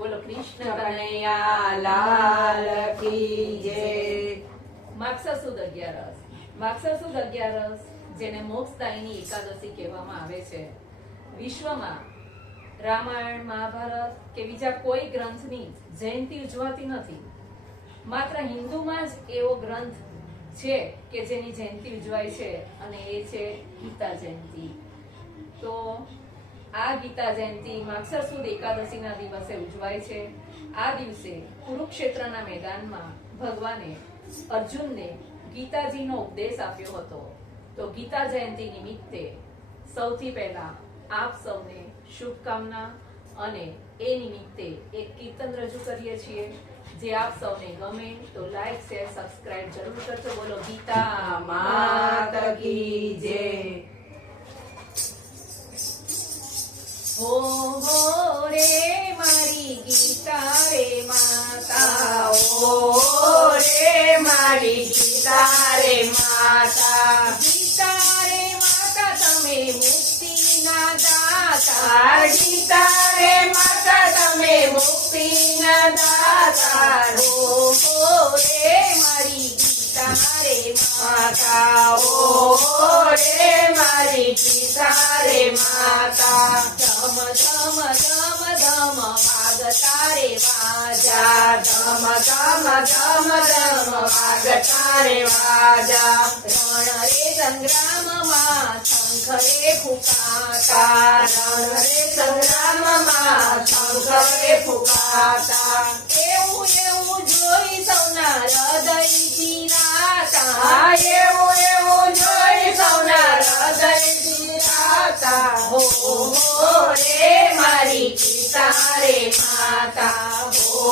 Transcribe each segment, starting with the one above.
બોલો કૃષ્ણ કનૈયા લાલ કી જય। માગસર સુદ 11 માગસર સુદ 11 જેને મોક્ષદાયિની એકાદશી કહેવામાં આવે છે, વિશ્વમાં રામાયણ મહાભારત કે બીજા કોઈ ગ્રંથની જયંતિ ઉજવાતી નથી। માત્ર હિન્દુમાં જ એવો ગ્રંથ છે કે જેની જયંતિ ઉજવાય છે અને એ છે ગીતા જયંતિ। તો આ ગીતા જયંતિ માગસર સુદ એકાદશીના દિવસે ઉજવાય છે। આ દિવસે કુરુક્ષેત્રના મેદાનમાં ભગવાને અર્જુનને ગીતાજીનો ઉપદેશ આપ્યો હતો। તો ગીતા જયંતિ નિમિત્તે સૌથી પહેલા આપ સૌને શુભકામના અને એ નિમિત્તે એક કીર્તન રજૂ કરીએ છીએ, જે આપ સૌને ગમે તો લાઈક શેર સબસ્ક્રાઇબ જરૂર કરજો। બોલો ગીતા માત કી જય। હો હો રે મારી ગીતા રે માતા, હો રે મારી ગીતા રે માતા, ગીતા રે માતા તમે મુક્તિના દાતા, ગીતા રે માતા તમે મુક્તિના દાતા। હો રે મારી ગીતા રે માતા, હો રે મારી ગીતા રે માતા, ધમ ધમ ધમ ધમ વાગતા રે વાજા, ધમ ધમ ધમ ધમ વાગતા રે વાજા। રણ રે સંગ્રામમાં શંખ રે ફૂંકાતા, રણ રે સંગ્રામમાં શંખ રે ફૂંકાતા। એવું એવું જોઈ સૌના હૃદય ચીરાતા, એવું એવું જોઈ સૌના હૃદય ચીરાતા। હો રે મારી ગીતા રે માતા, હો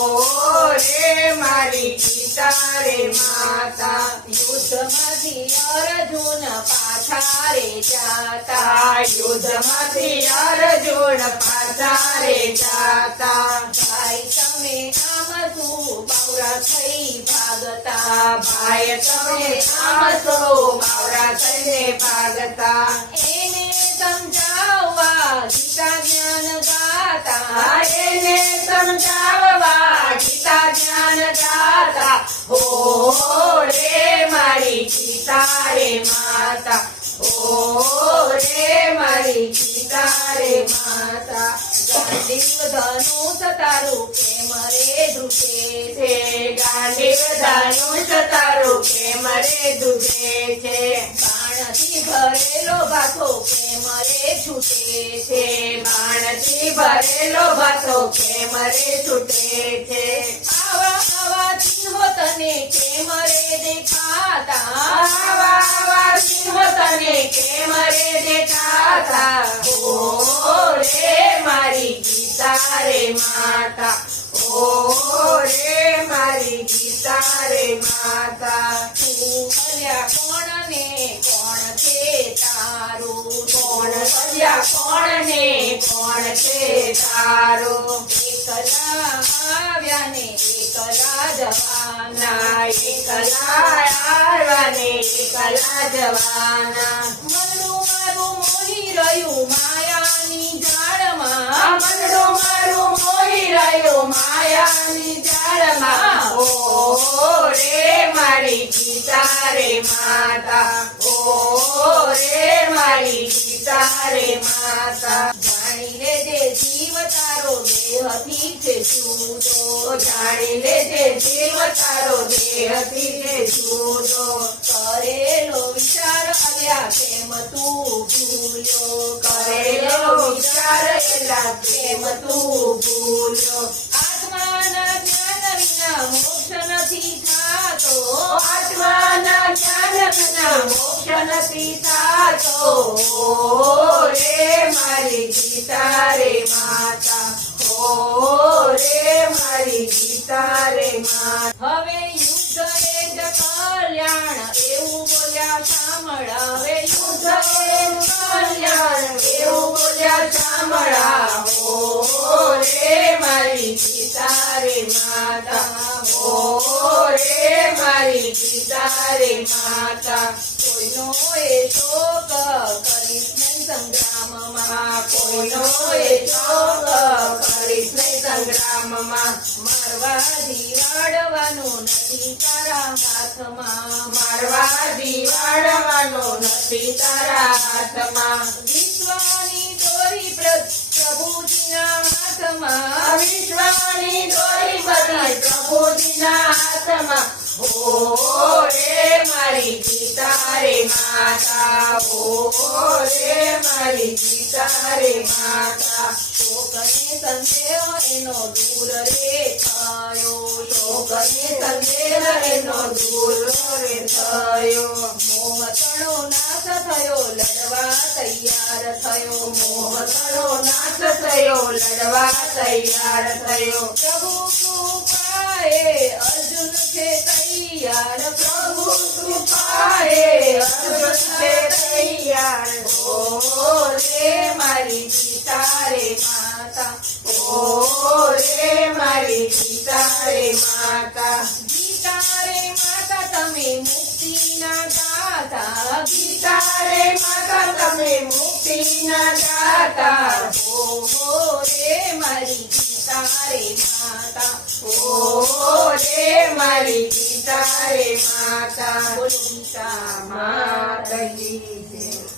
રે મારી ગીતા રે માતા। યુદ્ધમાંથી અર્જુન પાછા રે જાતા, યુદ્ધમાંથી અર્જુન પાછા રે જાતા। ભાઈ તમે આમ શું બાવરા થઈ ભાગતા, ભાઈ તમે આમ સો બાવરા થઈને ભાગતા। એને સમજાવવા ગીતા જ્ઞાન ગાતા, એને સમજાવવા ગીતા જ્ઞાન ગાતા। હો રે મારી ગીતા રે માતા, હો રે મારી ગીતા રે માતા। ગાંડીવ ધનુષ તારું કેમ રે ધ્રુજે છે, ગાંડીવ ધનુષ તારું કેમ રે ધ્રુજે છે, બાણથી ભરેલો ભાથો કેમ રે છૂટે છે, બાણથી ભરેલો ભાથો કેમ રે છૂટે છે। આવા આવા ચિહ્નો તને કેમ રે દેખાતા, આવા આવા સિંહ તને કેમ રે દેખાતા। હો રે મારી ગીતા રે માતા, હો રે મારી ગીતા રે માતા। તું ભલ્યા કોણને કોણ છે તારું, કોણ સર્યા કોણ ને કોણ છે તારો, એકલા આવ્યા ને એકલા જવાના, એકલા આવ્યા ને એકલા જવાના। મનડું મારું મોહી રહ્યું માયાની જાળમાં, મનડું મારું મોહી રહ્યું માયાની જાળમાં। હો રે મારી ગીતા રે માતા, હો રે મારી ગીતા રે માતા। જાણી લેજે જીવ તારો દેહથી છે જુદો, જાણી લેજે જીવ તારો દેહથી છે જુદો, કરેલો વિચાર અલ્યા કેમ તું ભૂલ્યો, કરેલો વિચાર એલા કેમ તું ભૂલ્યો। આત્માના જ્ઞાન વિના મોક્ષ નથી થાતો, આત્માના જ્ઞાન વિના મોક્ષ નથી થાતો। હો રે મારી ગીતા રે માતા, હો રે મારી ગીતા રે માતા। હવે યુદ્ધ એ જ કલ્યાણ એવું બોલ્યા સાંભળા, હવે યુદ્ધ યુદ્ધ એ કલ્યાણ એવું બોલ્યા સાંભળા। હો રે મારી ગીતા રે માતા, હો રે મારી ગીતા રે માતા। કોઈનો એ શોક કરીશ નહીં સંગ્રામમાં કોઈનો એ ચોક કરીશ નહીં સંગ્રામમાં મારવા દીવાડવાનું નથી તારા હાથમાં મારવા દીવાડવાનો નથી તારા હાથમાં વિશ્વની દોરી પ્રભુજીના હાથમાં વિશ્વની દોરી બધી પ્રભુજીના હાથમાં ઓ રે મારી ગીતા રે માતા ઓ રે મારી ગીતા રે માતા શોકને સંદેહ એનો દૂર રે થયો શોકને સંદેહ એનો દૂર રે થયો મોહતણો નાશ થયો લડવા તૈયાર થયો મોહતનો નાશ થયો લડવા તૈયાર થયો પ્રભુ કૃપાએ અર્જુન છે તૈયાર પ્રભુ કૃપાએ અર્જુન છે તૈયાર ઓ રે મારી ગીતા રે માતા ઓ રે મારી ગીતા રે માતા ગીતા રે માતા તમે મુક્તિના દાતા ગીતા રે માતા તમે મુક્તિના દાતા ઓહો રે મારી ગીતા રે માતા ઓ રે મારી ગીતા રે માતા બોલો ગીતા માતા કી જય.